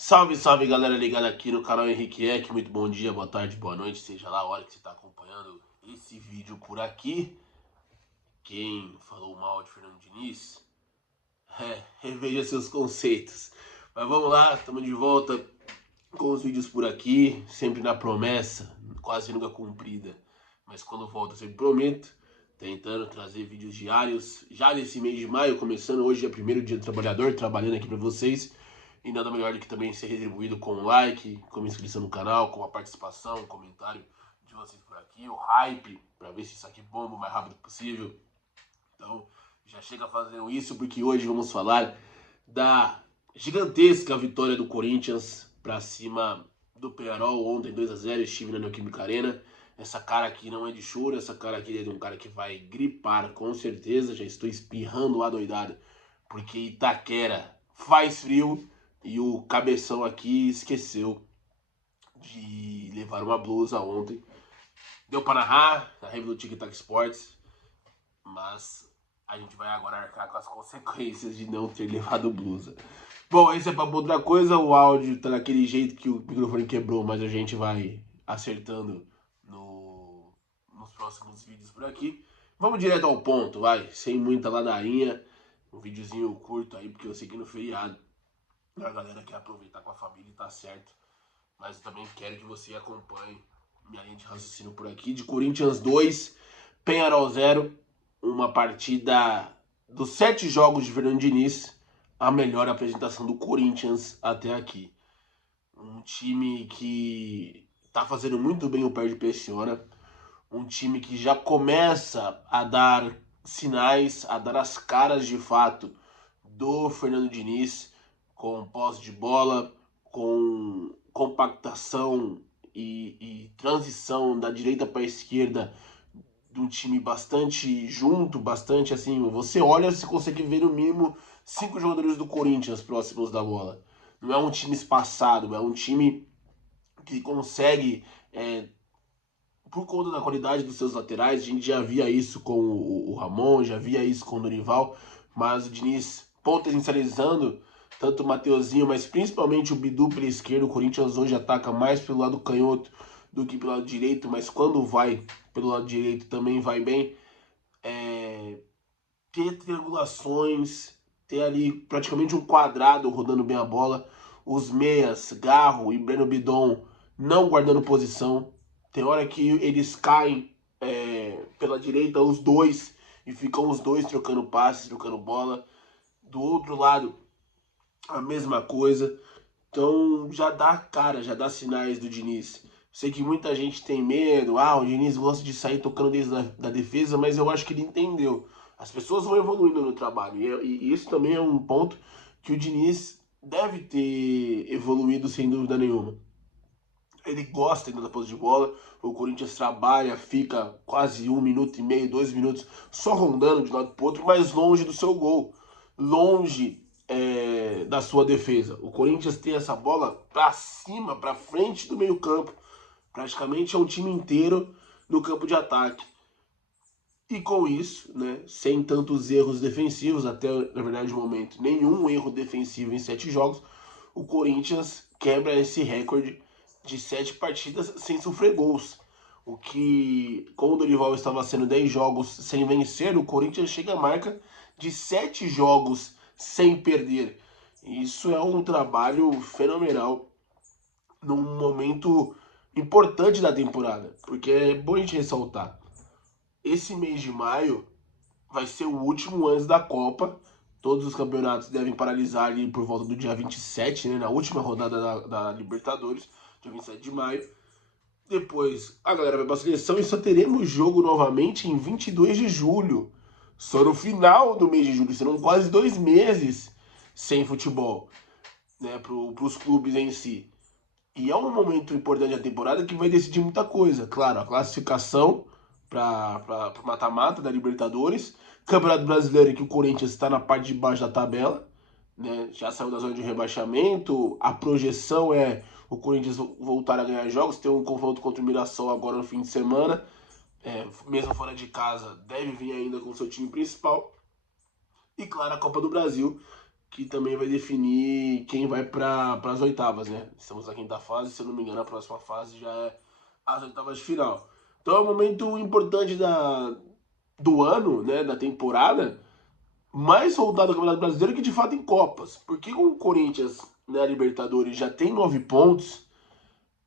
Salve, salve galera ligada aqui no canal Henrique Eck, muito bom dia, boa tarde, boa noite, seja lá a hora que você está acompanhando esse vídeo por aqui. Quem falou mal de Fernando Diniz, reveja seus conceitos. Mas vamos lá, estamos de volta com os vídeos por aqui, sempre na promessa, quase nunca cumprida. Mas quando volta, eu sempre prometo, tentando trazer vídeos diários, já nesse mês de maio, começando hoje, é o primeiro dia do trabalhador, trabalhando aqui para vocês. E nada melhor do que também ser retribuído com um like, com uma inscrição no canal, com uma participação, um comentário de vocês por aqui, o hype, para ver se isso aqui bomba o mais rápido possível. Então, já chega fazendo isso, porque hoje vamos falar da gigantesca vitória do Corinthians para cima do Peñarol ontem, 2-0, estive na Neoquímica Arena. Essa cara aqui não é de choro, essa cara aqui é de um cara que vai gripar, com certeza. Já estou espirrando a doidada, porque Itaquera faz frio e o cabeção aqui esqueceu de levar uma blusa ontem. Deu para narrar na review do TikTok Sports, mas a gente vai agora arcar com as consequências de não ter levado blusa. Bom, esse é para outra coisa, o áudio tá daquele jeito que o microfone quebrou, mas a gente vai acertando nos próximos vídeos por aqui. Vamos direto ao ponto, vai, sem muita ladainha, um videozinho curto aí, porque eu sei que no feriado a galera quer aproveitar com a família e tá certo, mas eu também quero que você acompanhe minha linha de raciocínio por aqui. De Corinthians 2, Peñarol 0, uma partida dos 7 jogos de Fernando Diniz, a melhor apresentação do Corinthians até aqui. Um time que tá fazendo muito bem o perde pressiona, um time que já começa a dar sinais, a dar as caras de fato do Fernando Diniz, com posse de bola, com compactação e transição da direita para a esquerda, de um time bastante junto, bastante assim. Você olha, você consegue ver no mínimo 5 jogadores do Corinthians próximos da bola. Não é um time espaçado, é um time que consegue, por conta da qualidade dos seus laterais. A gente já via isso com o Ramon, já via isso com o Dorival, mas o Diniz potencializando tanto o Mateuzinho, mas principalmente o Bidu pela esquerda. O Corinthians hoje ataca mais pelo lado canhoto do que pelo lado direito, mas quando vai pelo lado direito também vai bem. Ter triangulações, ter ali praticamente um quadrado rodando bem a bola. Os meias, Garro e Breno Bidon não guardando posição. Tem hora que eles caem pela direita, os dois, e ficam os dois trocando passes, trocando bola. Do outro lado, a mesma coisa. Então já dá cara, já dá sinais do Diniz. Sei que muita gente tem medo, o Diniz gosta de sair tocando desde da defesa, mas eu acho que ele entendeu. As pessoas vão evoluindo no trabalho, e isso também é um ponto que o Diniz deve ter evoluído sem dúvida nenhuma. Ele gosta ainda da posse de bola, o Corinthians trabalha, fica quase 1 minuto e meio, 2 minutos, só rondando de um lado para o outro, mas longe do seu gol, longe da sua defesa. O Corinthians tem essa bola para cima, para frente do meio campo, praticamente é um time inteiro no campo de ataque. E com isso, né, sem tantos erros defensivos, até na verdade no momento, nenhum erro defensivo em 7 jogos, o Corinthians quebra esse recorde de 7 partidas sem sofrer gols. O que, como o Dorival estava sendo 10 jogos sem vencer, o Corinthians chega à marca de 7 jogos sem perder. Isso é um trabalho fenomenal num momento importante da temporada, porque é bom a gente ressaltar. Esse mês de maio vai ser o último antes da Copa. Todos os campeonatos devem paralisar ali por volta do dia 27, né, na última rodada da Libertadores, dia 27 de maio. Depois a galera vai para a seleção e só teremos jogo novamente em 22 de julho. Só no final do mês de julho, serão quase 2 meses sem futebol, né, para os clubes em si. E é um momento importante da temporada que vai decidir muita coisa. Claro, a classificação para o mata-mata da Libertadores, Campeonato Brasileiro, que o Corinthians está na parte de baixo da tabela, né? Já saiu da zona de rebaixamento. A projeção é o Corinthians voltar a ganhar jogos. Tem um confronto contra o Mirassol agora no fim de semana. Mesmo fora de casa, deve vir ainda com o seu time principal. E claro, a Copa do Brasil, que também vai definir quem vai para as oitavas, né? Estamos na quinta fase, se eu não me engano, a próxima fase já é as oitavas de final. Então é um momento importante do ano, né, da temporada, mais voltado ao Campeonato Brasileiro que de fato em Copas. Porque o Corinthians na Libertadores já tem 9 pontos,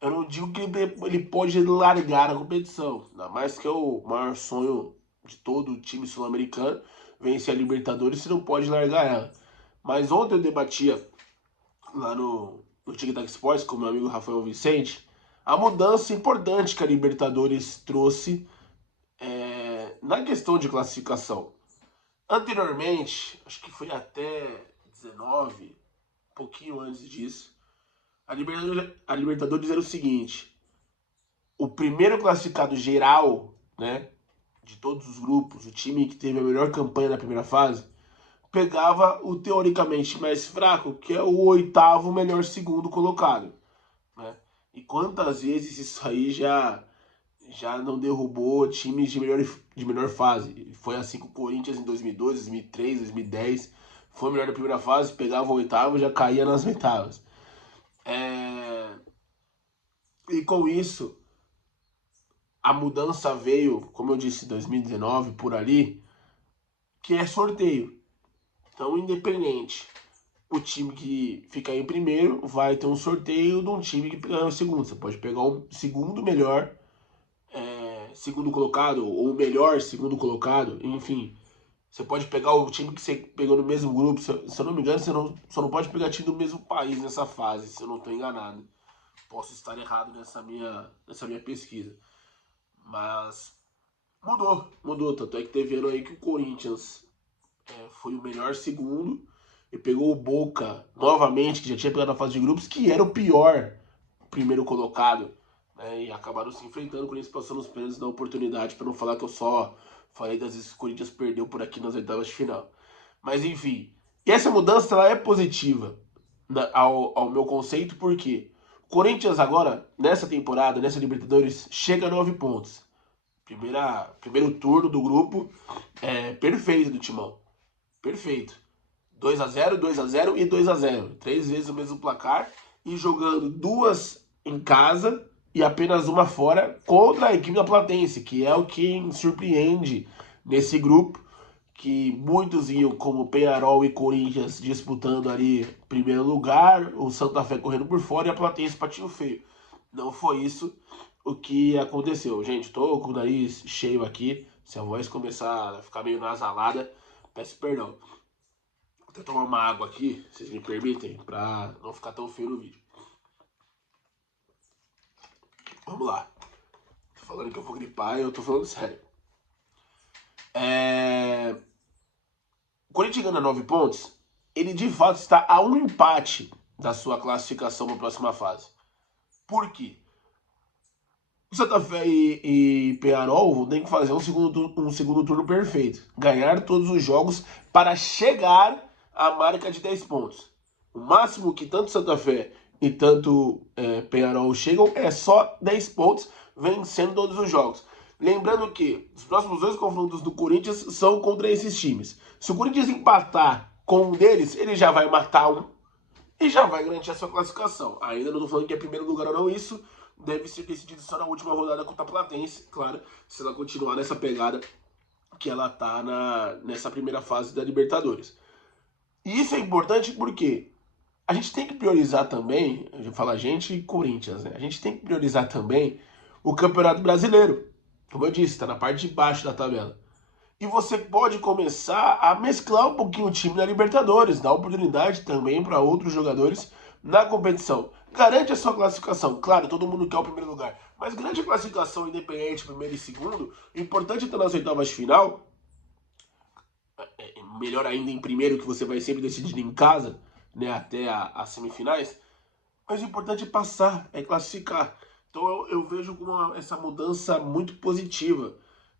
eu não digo que ele pode largar a competição. Ainda mais que é o maior sonho de todo o time sul-americano, vencer a Libertadores, você não pode largar ela. Mas ontem eu debatia lá no Tic Tac Sports com meu amigo Rafael Vicente a mudança importante que a Libertadores trouxe na questão de classificação. Anteriormente, acho que foi até 19, um pouquinho antes disso, a Libertadores era o seguinte: o primeiro classificado geral, né, de todos os grupos, o time que teve a melhor campanha na primeira fase, pegava o teoricamente mais fraco, que é o oitavo melhor segundo colocado, né? E quantas vezes isso aí já não derrubou times de melhor fase? Foi assim com o Corinthians em 2002, 2003, 2010. Foi o melhor da primeira fase, pegava o oitavo e já caía nas oitavas. E com isso, a mudança veio, como eu disse, em 2019, por ali, que é sorteio. Então, independente, o time que ficar em primeiro vai ter um sorteio de um time que ganhou o segundo. Você pode pegar um segundo melhor, segundo colocado, ou o melhor segundo colocado, enfim. Você pode pegar o time que você pegou no mesmo grupo. Se eu não me engano, você só não pode pegar time do mesmo país nessa fase, se eu não estou enganado. Posso estar errado nessa minha pesquisa. Mas mudou. Tanto é que teve ano aí que o Corinthians foi o melhor segundo e pegou o Boca novamente, que já tinha pegado a fase de grupos, que era o pior primeiro colocado, né? E acabaram se enfrentando, com isso passando os pênaltis da oportunidade, para não falar que eu só falei das vezes que o Corinthians perdeu por aqui nas oitavas de final. Mas enfim, e essa mudança ela é positiva ao meu conceito, porque o Corinthians agora, nessa temporada, nessa Libertadores, chega a 9 pontos. Primeiro turno do grupo perfeito do Timão. Perfeito. 2-0, 2-0 e 2-0. 3 vezes o mesmo placar e jogando 2 em casa e apenas uma fora contra a equipe da Platense, que é o que surpreende nesse grupo, que muitos iam como Peñarol e Corinthians disputando ali primeiro lugar, o Santa Fé correndo por fora e a Platense patinho feio. Não foi isso o que aconteceu. Gente, tô com o nariz cheio aqui, se a voz começar a ficar meio nasalada, peço perdão. Vou até tomar uma água aqui, vocês me permitem, pra não ficar tão feio no vídeo. Vamos lá. Tô falando que eu vou gripar e eu tô falando sério. O Corinthians ganha 9 pontos, ele de fato está a um empate da sua classificação para a próxima fase. Por quê? O Santa Fé e Peñarol têm que fazer um segundo turno perfeito. Ganhar todos os jogos para chegar à marca de 10 pontos. O máximo que tanto Santa Fé e tanto Peñarol chegam é só 10 pontos, vencendo todos os jogos. Lembrando que os próximos 2 confrontos do Corinthians são contra esses times. Se o Corinthians empatar com um deles, ele já vai matar um e já vai garantir a sua classificação. Ainda não estou falando que é primeiro lugar ou não, isso deve ser decidido só na última rodada contra a Platense, claro, se ela continuar nessa pegada que ela tá nessa primeira fase da Libertadores. E isso é importante porque a gente tem que priorizar também, eu falo a gente e Corinthians, né? A gente tem que priorizar também o Campeonato Brasileiro. Como eu disse, está na parte de baixo da tabela. E você pode começar a mesclar um pouquinho o time na Libertadores, dar oportunidade também para outros jogadores na competição. Garante a sua classificação. Claro, todo mundo quer o primeiro lugar, mas garante a classificação independente, primeiro e segundo. O importante é estar nas oitavas de final. Melhor ainda em primeiro, que você vai sempre decidir em casa, né, até as semifinais. Mas o importante é passar, é classificar. Então eu vejo como essa mudança muito positiva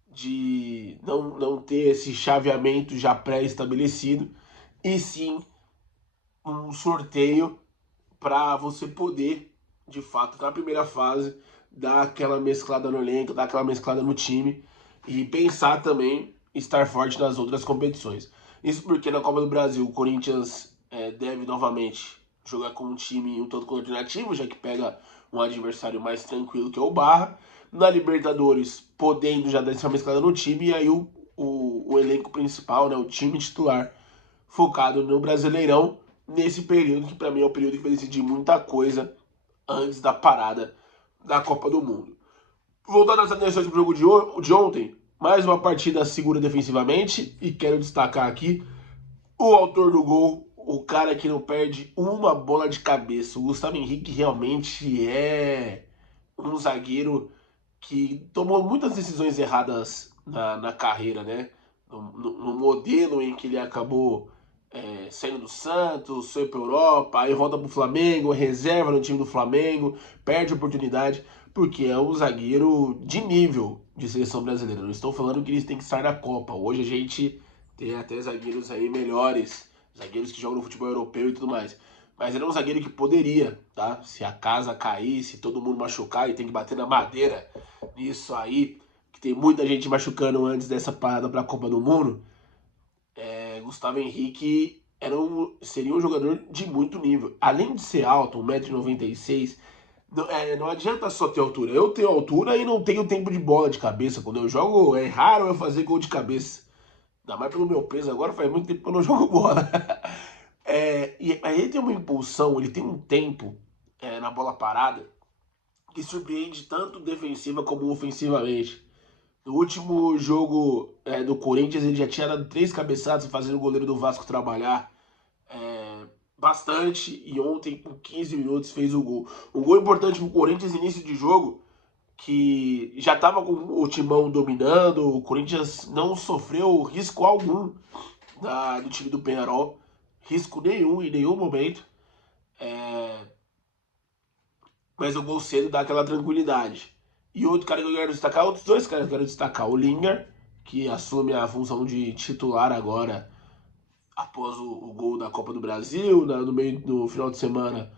de não ter esse chaveamento já pré-estabelecido, e sim um sorteio para você poder, de fato, na primeira fase, dar aquela mesclada no elenco, dar aquela mesclada no time e pensar também estar forte nas outras competições. Isso porque na Copa do Brasil o Corinthians deve novamente jogar com um time um tanto alternativo, já que pega um adversário mais tranquilo que é o Barra. Na Libertadores, podendo já dar essa mesclada no time, e aí o elenco principal, né, o time titular, focado no Brasileirão, nesse período que para mim é o período que vai decidir muita coisa antes da parada da Copa do Mundo. Voltando às atenções pro jogo de ontem, mais uma partida segura defensivamente, e quero destacar aqui o autor do gol, o cara que não perde uma bola de cabeça. O Gustavo Henrique realmente é um zagueiro que tomou muitas decisões erradas na carreira, né? No modelo em que ele acabou saindo do Santos, foi para Europa, aí volta para o Flamengo, é reserva no time do Flamengo, perde oportunidade, porque é um zagueiro de nível de seleção brasileira. Não estou falando que eles têm que estar na Copa. Hoje a gente tem até zagueiros aí melhores, zagueiros que jogam no futebol europeu e tudo mais. Mas ele é um zagueiro que poderia, tá? Se a casa cair, se todo mundo machucar e tem que bater na madeira nisso aí, que tem muita gente machucando antes dessa parada para a Copa do Mundo, Gustavo Henrique seria um jogador de muito nível. Além de ser alto, 1,96 m, não adianta só ter altura. Eu tenho altura e não tenho tempo de bola de cabeça. Quando eu jogo, é raro eu fazer gol de cabeça. Ainda mais pelo meu peso agora, faz muito tempo que eu não jogo bola. E aí ele tem uma impulsão, ele tem um tempo na bola parada que surpreende tanto defensiva como ofensivamente. No último jogo do Corinthians, ele já tinha dado 3 cabeçadas fazendo o goleiro do Vasco trabalhar bastante. E ontem, com 15 minutos, fez o gol. Um gol importante pro Corinthians, início de jogo, que já estava com o timão dominando. O Corinthians não sofreu risco algum do time do Penharol. Risco nenhum, em nenhum momento. Mas o gol cedo dá aquela tranquilidade. E outro cara que eu quero destacar, outros dois caras que eu quero destacar. O Lingard, que assume a função de titular agora após o gol da Copa do Brasil. No final de semana,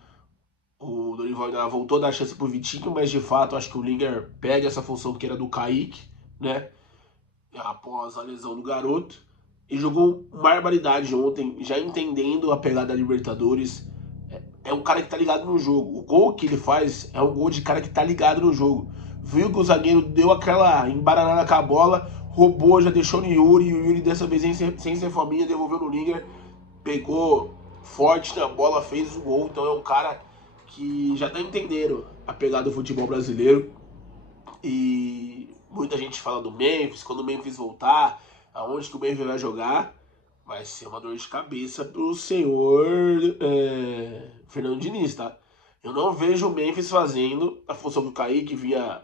o Dorival voltou a dar chance pro Vitinho, mas de fato acho que o Lingard pega essa função que era do Kaique, né? Após a lesão do garoto. E jogou barbaridade ontem, já entendendo a pegada da Libertadores. É um cara que tá ligado no jogo. O gol que ele faz é um gol de cara que tá ligado no jogo. Viu que o zagueiro deu aquela embaranada com a bola, roubou, já deixou no Yuri, e o Yuri dessa vez sem ser fominha, devolveu no Lingard, pegou forte na bola, fez o gol. Então é um cara que já tá entendendo a pegada do futebol brasileiro. E muita gente fala do Memphis, quando o Memphis voltar, aonde que o Memphis vai jogar, vai ser uma dor de cabeça pro senhor Fernando Diniz, tá? Eu não vejo o Memphis fazendo a função que o Kaique vinha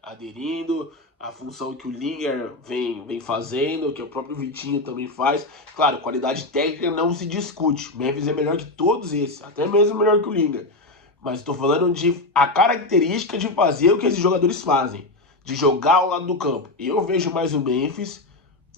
aderindo, a função que o Lingard vem fazendo, que o próprio Vitinho também faz. Claro, qualidade técnica não se discute. O Memphis é melhor que todos esses, até mesmo melhor que o Lingard. Mas estou falando de a característica de fazer o que esses jogadores fazem, de jogar ao lado do campo. Eu vejo mais o Memphis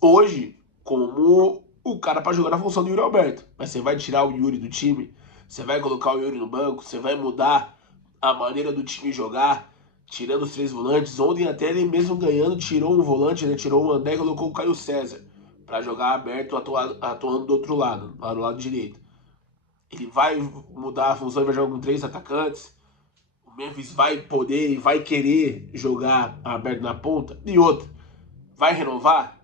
hoje como o cara para jogar na função do Yuri Alberto. Mas você vai tirar o Yuri do time, você vai colocar o Yuri no banco, você vai mudar a maneira do time jogar, tirando os 3 volantes. Ontem até ele mesmo ganhando tirou um volante, né? Tirou o André e colocou o Caio César para jogar aberto, atuando do outro lado, lá do lado direito. Ele vai mudar a função e vai jogar com 3 atacantes. O Memphis vai poder e vai querer jogar aberto na ponta. E outro, vai renovar?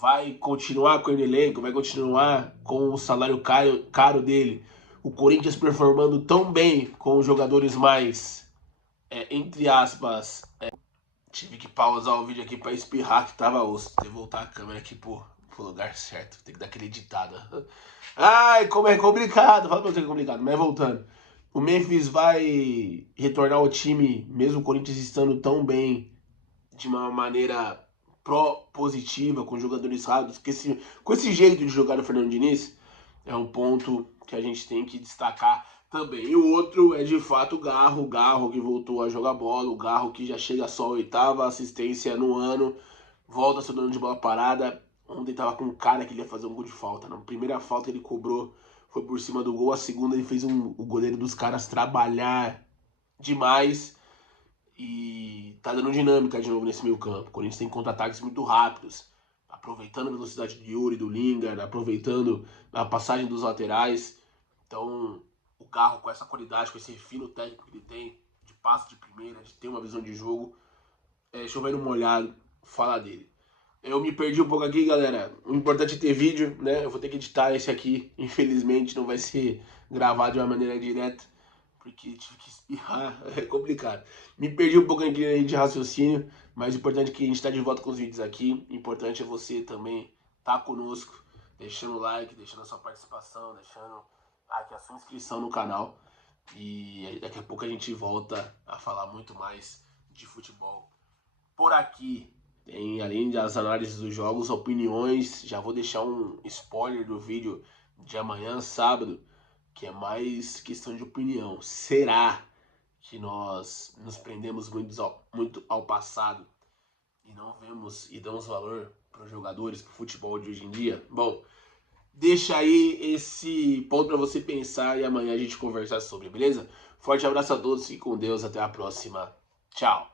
Vai continuar com o elenco? Vai continuar com o salário caro dele? O Corinthians performando tão bem com os jogadores mais, entre aspas, tive que pausar o vídeo aqui para espirrar que tava osso. Tem que voltar a câmera aqui pro lugar certo. Tem que dar aquele editada. Ai, como é complicado. Fala pra você que é complicado, mas voltando. O Memphis vai retornar ao time, mesmo o Corinthians estando tão bem, de uma maneira positiva, com jogadores rápidos, com esse jeito de jogar do Fernando Diniz, é um ponto que a gente tem que destacar também. E o outro é de fato o Garro que voltou a jogar bola, o Garro que já chega só a 8ª assistência no ano, volta a ser dono de bola parada. Ontem tava com um cara que ele ia fazer um gol de falta. Na primeira falta ele cobrou, foi por cima do gol. A segunda ele fez o goleiro dos caras trabalhar demais. E tá dando dinâmica de novo nesse meio campo. O Corinthians tem contra-ataques muito rápidos. aproveitando a velocidade do Yuri, do Lingard, aproveitando a passagem dos laterais. Então, o Garro, com essa qualidade, com esse refino técnico que ele tem, de passe de primeira, de ter uma visão de jogo, chovendo molhado, falar dele. Eu me perdi um pouco aqui, galera. O importante é ter vídeo, né? Eu vou ter que editar esse aqui. Infelizmente, não vai ser gravado de uma maneira direta, porque tive que espirrar. É complicado. Me perdi um pouco aqui de raciocínio, mas o importante é que a gente está de volta com os vídeos aqui. O importante é você também estar conosco, deixando o like, deixando a sua participação, deixando aqui a sua inscrição no canal. E daqui a pouco a gente volta a falar muito mais de futebol por aqui. Tem, além das análises dos jogos, opiniões. Já vou deixar um spoiler do vídeo de amanhã, sábado, que é mais questão de opinião. Será que nós nos prendemos muito ao passado e não vemos e damos valor para os jogadores, para o futebol de hoje em dia? Bom, deixa aí esse ponto para você pensar e amanhã a gente conversar sobre, beleza? Forte abraço a todos, fique com Deus, até a próxima. Tchau!